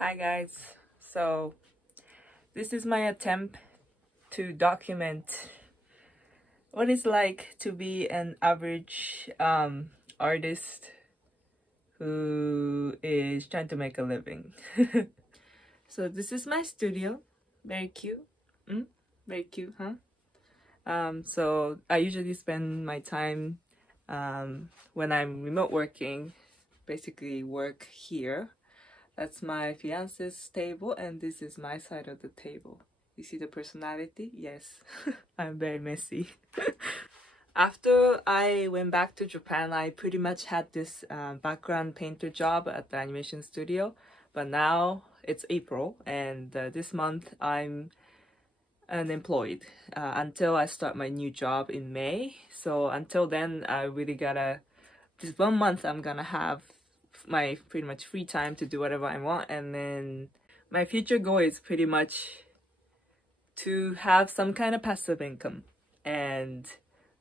Hi guys, so this is my attempt to document what it's like to be an average artist who is trying to make a living. So this is my studio, very cute, very cute, huh? So I usually spend my time when I'm remote working, basically work here. That's my fiance's table, and this is my side of the table. You see the personality? Yes, I'm very messy. After I went back to Japan, I pretty much had this background painter job at the animation studio. But now it's April, and this month I'm unemployed until I start my new job in May. So until then, I really gotta, this 1 month I'm gonna have my pretty much free time to do whatever I want. And then my future goal is pretty much to have some kind of passive income, and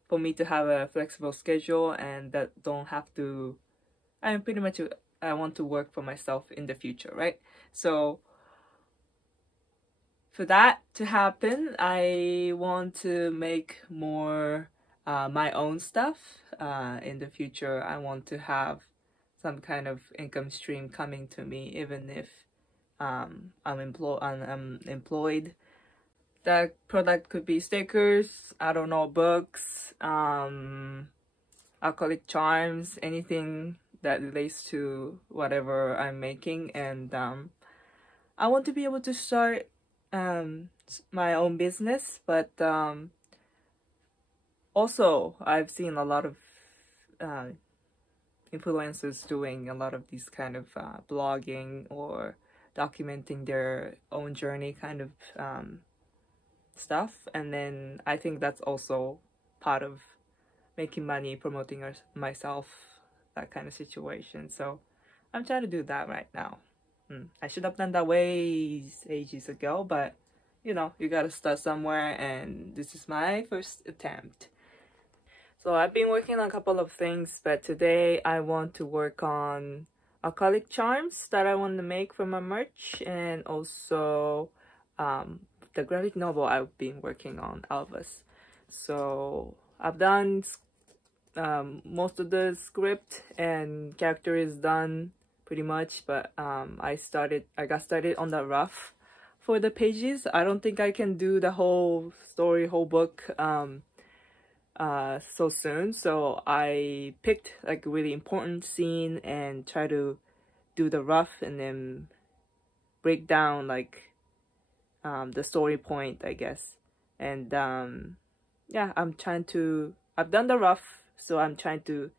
for me to have a flexible schedule and that don't have to, I want to work for myself in the future, right? So for that to happen, I want to make more my own stuff. In the future, I want to have some kind of income stream coming to me, even if I'm employed. That product could be stickers, I don't know, books, acrylic charms, anything that relates to whatever I'm making. And I want to be able to start my own business, but also I've seen a lot of influencers doing a lot of these kind of blogging or documenting their own journey kind of stuff, and then I think that's also part of making money, promoting myself, that kind of situation. So I'm trying to do that right now. I should have done that way ages ago, but you know, you gotta start somewhere, and this is my first attempt. So I've been working on a couple of things, but today I want to work on acrylic charms that I want to make for my merch, and also the graphic novel I've been working on, Alvis. So I've done most of the script, and character is done pretty much, but I got started on the rough for the pages. I don't think I can do the whole story, whole book so soon, so I picked like a really important scene and try to do the rough and then break down like the story point, I guess. And yeah, I've done the rough, so I'm trying to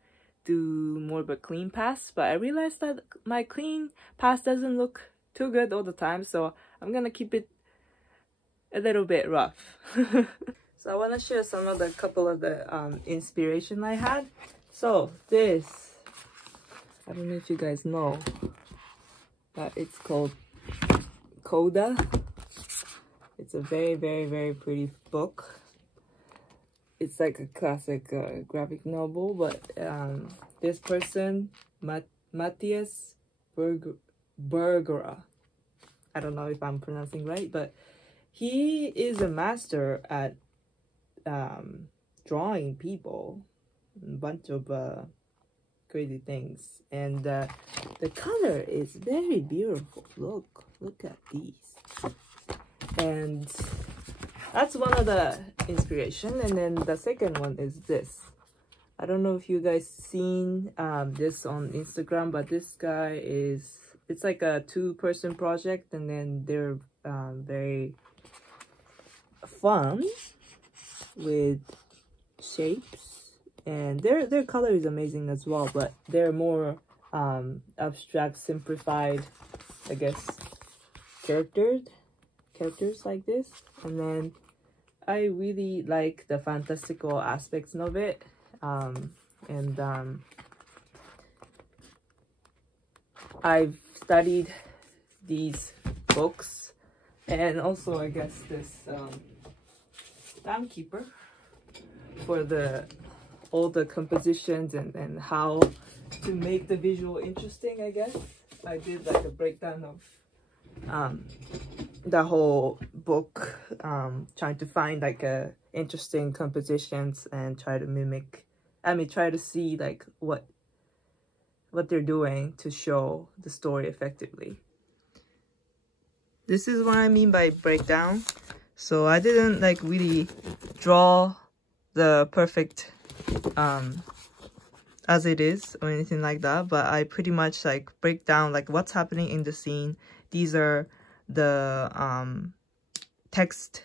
do more of a clean pass, but I realized that my clean pass doesn't look too good all the time, so I'm gonna keep it a little bit rough. So I want to share some of the couple of the inspiration I had. So this, I don't know if you guys know, but it's called CODA. It's a very, very, very pretty book. It's like a classic graphic novel, but this person, Matthias Bergera, I don't know if I'm pronouncing right, but he is a master at drawing people, a bunch of crazy things, and the color is very beautiful. Look at these, and that's one of the inspiration. And then the second one is this. I don't know if you guys seen this on Instagram, but this guy it's like a 2-person project, and then they're very fun with shapes, and their color is amazing as well, but they're more abstract, simplified, I guess, characters like this. And then I really like the fantastical aspects of it, and I've studied these books, and also I guess this timekeeper for all the compositions and how to make the visual interesting, I guess. I did like a breakdown of the whole book, trying to find like interesting compositions and try to mimic, try to see like what they're doing to show the story effectively. This is what I mean by breakdown. So I didn't like really draw the perfect as it is or anything like that, but I pretty much like break down like what's happening in the scene. These are the text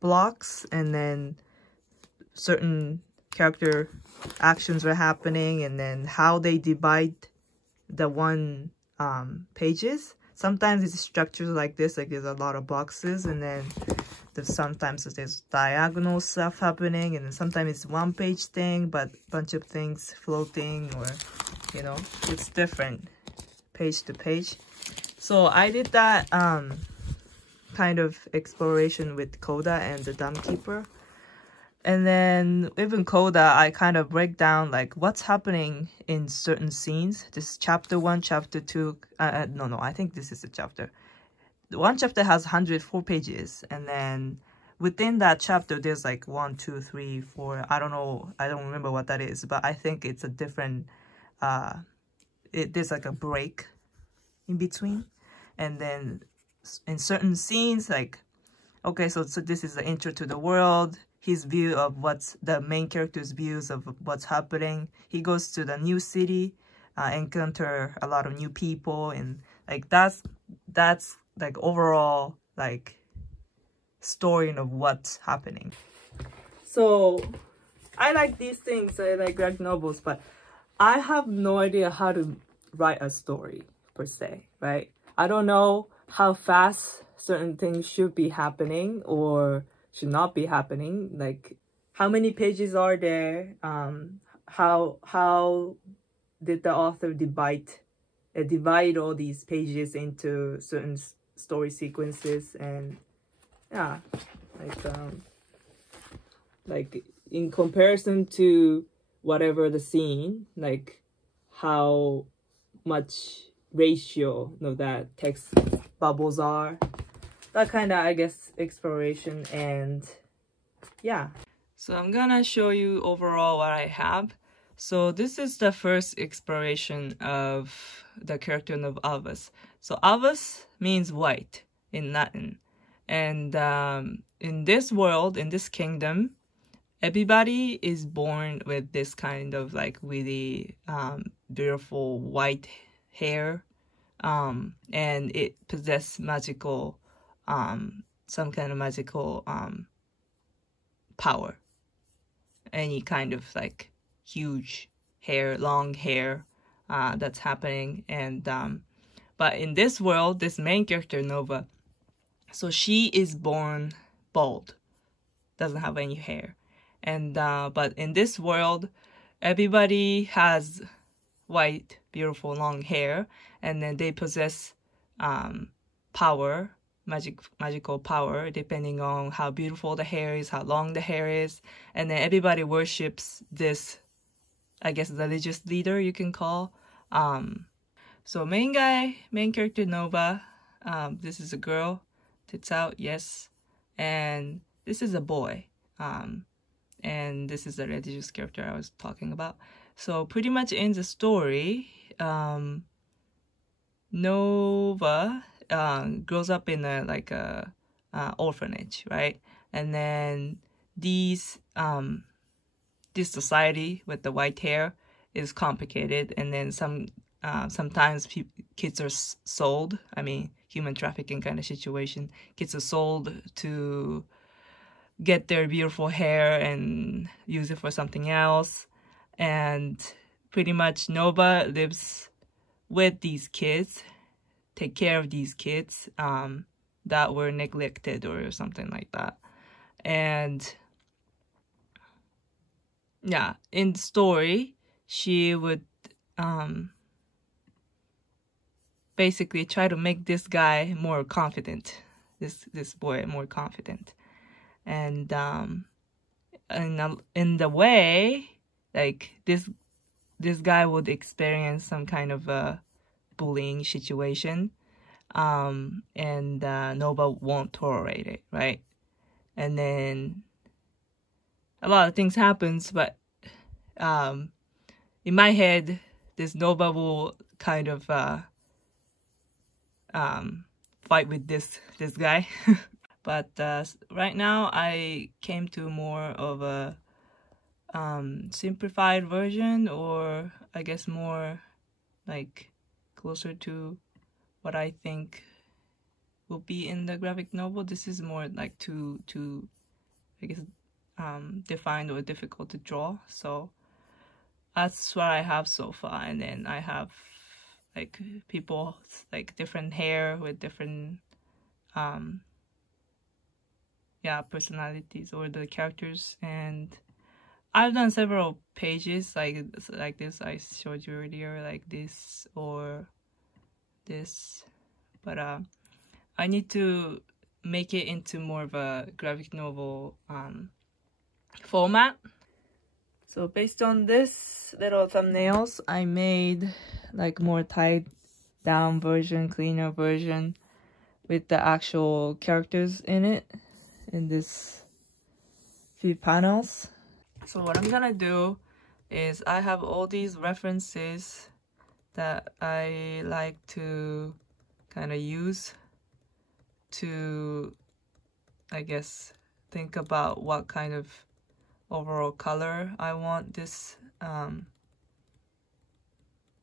blocks, and then certain character actions are happening, and then how they divide the one pages. Sometimes it's structured like this, like there's a lot of boxes, and then sometimes there's diagonal stuff happening, and then sometimes it's one page thing but a bunch of things floating, or you know, it's different page to page. So I did that kind of exploration with CODA and the Dam Keeper. And then even CODA, I kind of break down like what's happening in certain scenes. This chapter 1, chapter 2, no, I think this is a chapter. One chapter has 104 pages, and then within that chapter there's like 1, 2, 3, 4, I don't know, I don't remember what that is, but I think it's a different there's like a break in between. And then in certain scenes, like, okay, so this is the intro to the world, his view of what's the main character's views of what's happening. He goes to the new city, encounter a lot of new people, and like that's like overall like story of what's happening. So I like these things, I like graphic novels, but I have no idea how to write a story per se, right? I don't know how fast certain things should be happening or should not be happening. Like how many pages are there? How did the author divide all these pages into certain story sequences? And yeah, like in comparison to whatever the scene, like how much ratio that text bubbles are, that kind of, I guess, exploration. And yeah, so I'm gonna show you overall what I have. So this is the first exploration of the character of Avus. So Avus means white in Latin, and in this world, in this kingdom, everybody is born with this kind of like really beautiful white hair, and it possesses magical some kind of magical power, any kind of like huge hair, long hair that's happening. And but in this world, this main character Nova, so she is born bald, doesn't have any hair. And but in this world, everybody has white, beautiful, long hair, and then they possess power, magical power, depending on how beautiful the hair is, how long the hair is. And then everybody worships this, I guess, religious leader you can call. So main character Nova, this is a girl, tits out, yes, and this is a boy, and this is the religious character I was talking about. So pretty much in the story, Nova grows up in a orphanage, right? And then this society with the white hair is complicated, and then sometimes kids are sold. I mean, human trafficking kind of situation. Kids are sold to get their beautiful hair and use it for something else. And pretty much Nova lives with these kids, take care of these kids that were neglected or something like that. And yeah, in the story, she would basically try to make this guy more confident, this boy more confident. And in the way, like this guy would experience some kind of a bullying situation, and Nova won't tolerate it, right? And then a lot of things happens, but in my head, this Nova will kind of fight with this guy. But right now I came to more of a simplified version, or I guess more like closer to what I think will be in the graphic novel. This is more like too I guess defined or difficult to draw, so that's what I have so far. And then I have like people like different hair with different personalities or the characters, and I've done several pages like this I showed you earlier, like this or this, but I need to make it into more of a graphic novel format. So based on this little thumbnails, I made like more tied down version, cleaner version with the actual characters in it, in this few panels. So what I'm gonna do is I have all these references that I like to kind of use to, I guess, think about what kind of overall color I want this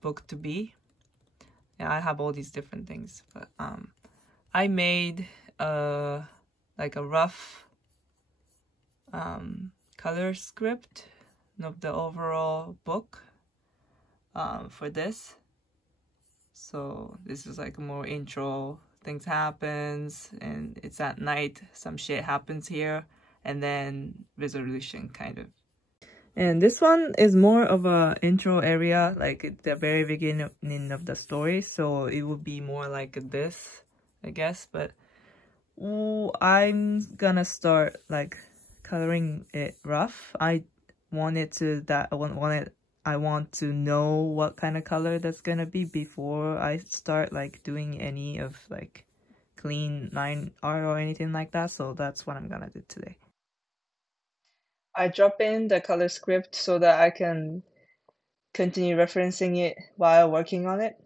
book to be. Yeah, I have all these different things, but I made like a rough color script of the overall book for this. So this is like more intro, things happens, and it's at night, some shit happens here, and then resolution kind of. And this one is more of a intro area, like at the very beginning of the story, so it would be more like this, I guess. But I'm gonna start like coloring it rough. I want to know what kind of color that's gonna be before I start like doing any of like clean line art or anything like that. So that's what I'm gonna do today. I drop in the color script so that I can continue referencing it while working on it.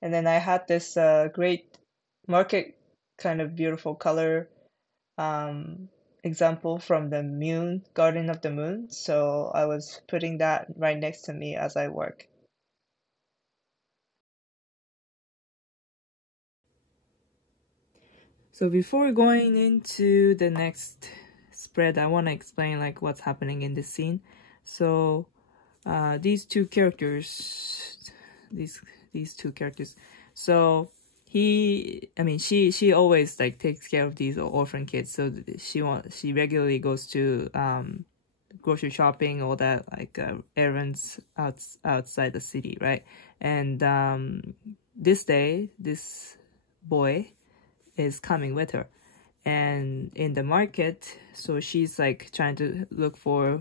And then I had this great market kind of beautiful color example from the moon, Garden of the Moon. So I was putting that right next to me as I work. So before going into the next spread, I want to explain like what's happening in this scene. So these two characters, these two characters. So she always like takes care of these orphan kids. So she regularly goes to grocery shopping, all that, like errands outside the city, right? And this day, this boy is coming with her, and in the market, so she's like trying to look for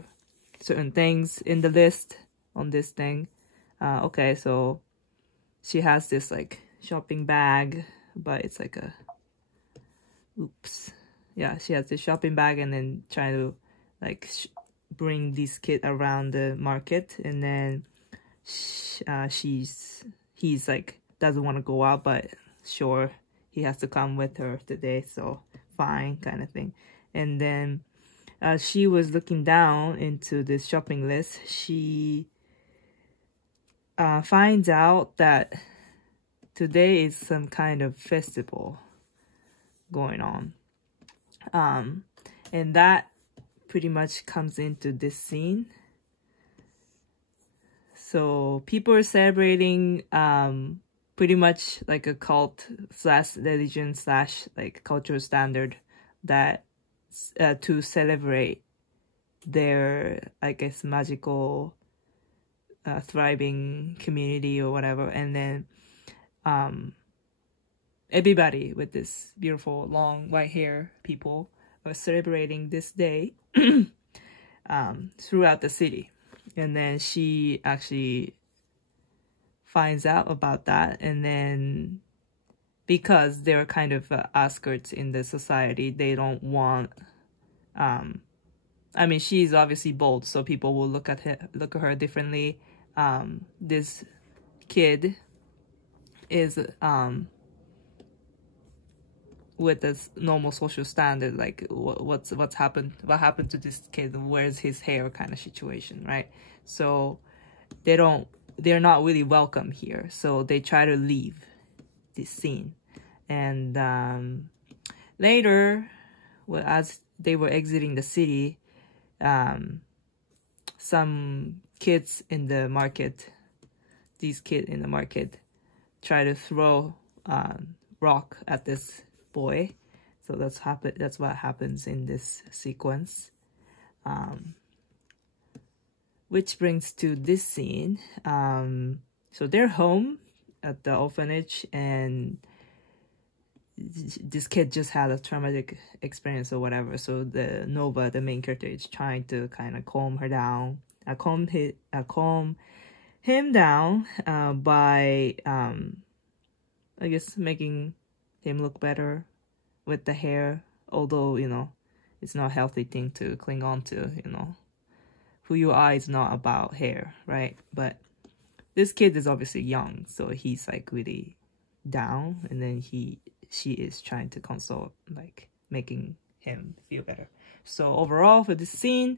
certain things in the list on this thing. Okay, so she has this like shopping bag, but it's like a she has this shopping bag, and then trying to like bring this kid around the market, and then he's like doesn't want to go out, but sure, he has to come with her today, so fine, kind of thing. And then she was looking down into this shopping list. She finds out that today is some kind of festival going on. And that pretty much comes into this scene. So people are celebrating pretty much like a cult / religion / like cultural standard that to celebrate their, I guess, magical thriving community or whatever. And then everybody with this beautiful long white hair people are celebrating this day throughout the city. And then she actually finds out about that, and then because they're kind of outskirts in the society. They don't want, I mean, she's obviously bold, so people will look at her differently. This kid is with this normal social standard, like what happened to this kid, where's his hair kind of situation, right? So they're not really welcome here, so they try to leave this scene. And later, well, as they were exiting the city, some kids in the market, try to throw rock at this boy. So that's what happens in this sequence. Which brings to this scene. So they're home at the orphanage, and this kid just had a traumatic experience or whatever. So the Nova, the main character, is trying to kind of calm him down by I guess making him look better with the hair. Although, you know, it's not a healthy thing to cling on to, you know. Who you are is not about hair, right? But this kid is obviously young, so he's like really down, and then she is trying to console, like making him feel better. So overall, for this scene,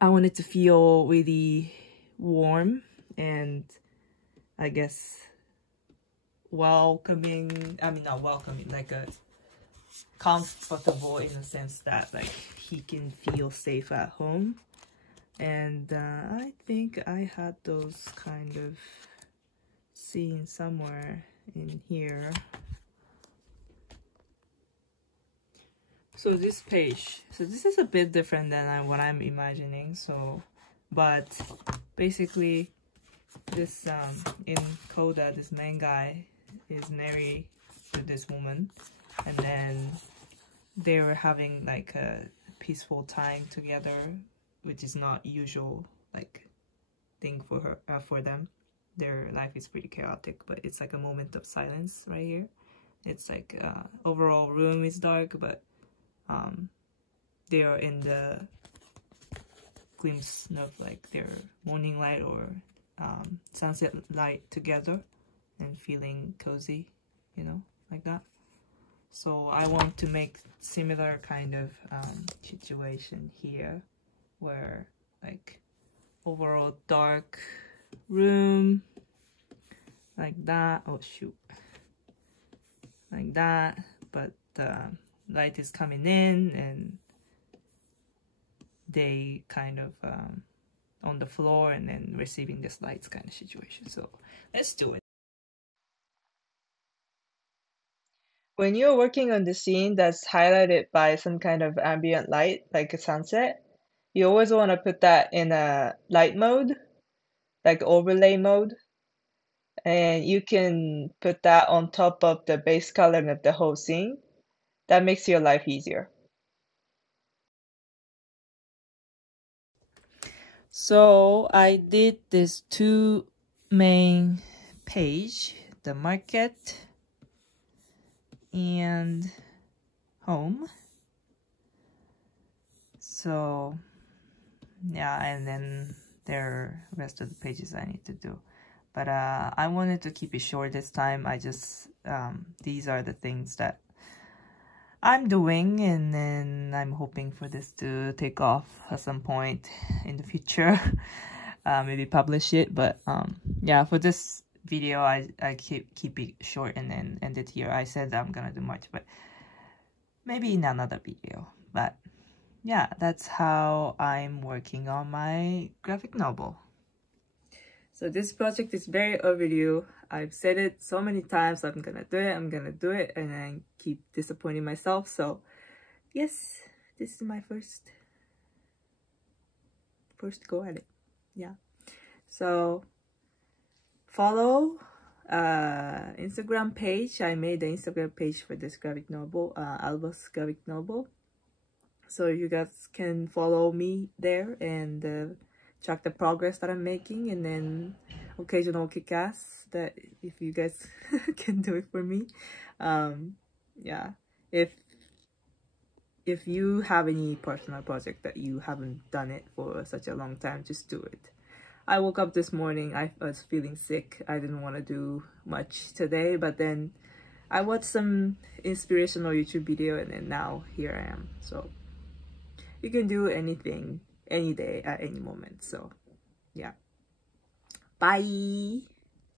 I wanted to feel really warm and I guess welcoming. I mean, not welcoming, like a comfortable in the sense that like he can feel safe at home. And I think I had those kind of scenes somewhere in here. So this page, so this is a bit different than what I'm imagining. So, but basically this in CODA, this main guy is married to this woman, and then they were having like a peaceful time together, which is not usual like thing for her for them. Their life is pretty chaotic, but it's like a moment of silence right here. It's like overall room is dark, but they are in the glimpse of like their morning light or sunset light together and feeling cozy, you know, like that. So I want to make similar kind of situation here, where like overall dark room like that. Oh shoot, like that, but light is coming in and they kind of on the floor and then receiving this lights kind of situation. So let's do it. When you're working on the scene that's highlighted by some kind of ambient light, like a sunset, you always want to put that in a light mode, like overlay mode. And you can put that on top of the base color of the whole scene. That makes your life easier. So I did this two main page, the market and home. So yeah, and then there are rest of the pages I need to do. But I wanted to keep it short this time. I just, these are the things that I'm doing, and then I'm hoping for this to take off at some point in the future. Maybe publish it, but yeah, for this video I keep it short and then end it here. I said I'm gonna do March, but maybe in another video. But yeah, that's how I'm working on my graphic novel. So this project is very overdue. I've said it so many times, I'm gonna do it, and I keep disappointing myself. So yes, this is my first go at it. Yeah. So follow Instagram page. I made the Instagram page for this graphic novel, Alba's graphic novel. So you guys can follow me there and track the progress that I'm making. And then occasional kick-ass that if you guys can do it for me. Yeah, if you have any personal project that you haven't done it for such a long time, just do it. I woke up this morning, I was feeling sick. I didn't want to do much today, but then I watched some inspirational YouTube video, and then now here I am. So you can do anything, any day, at any moment. So yeah, bye.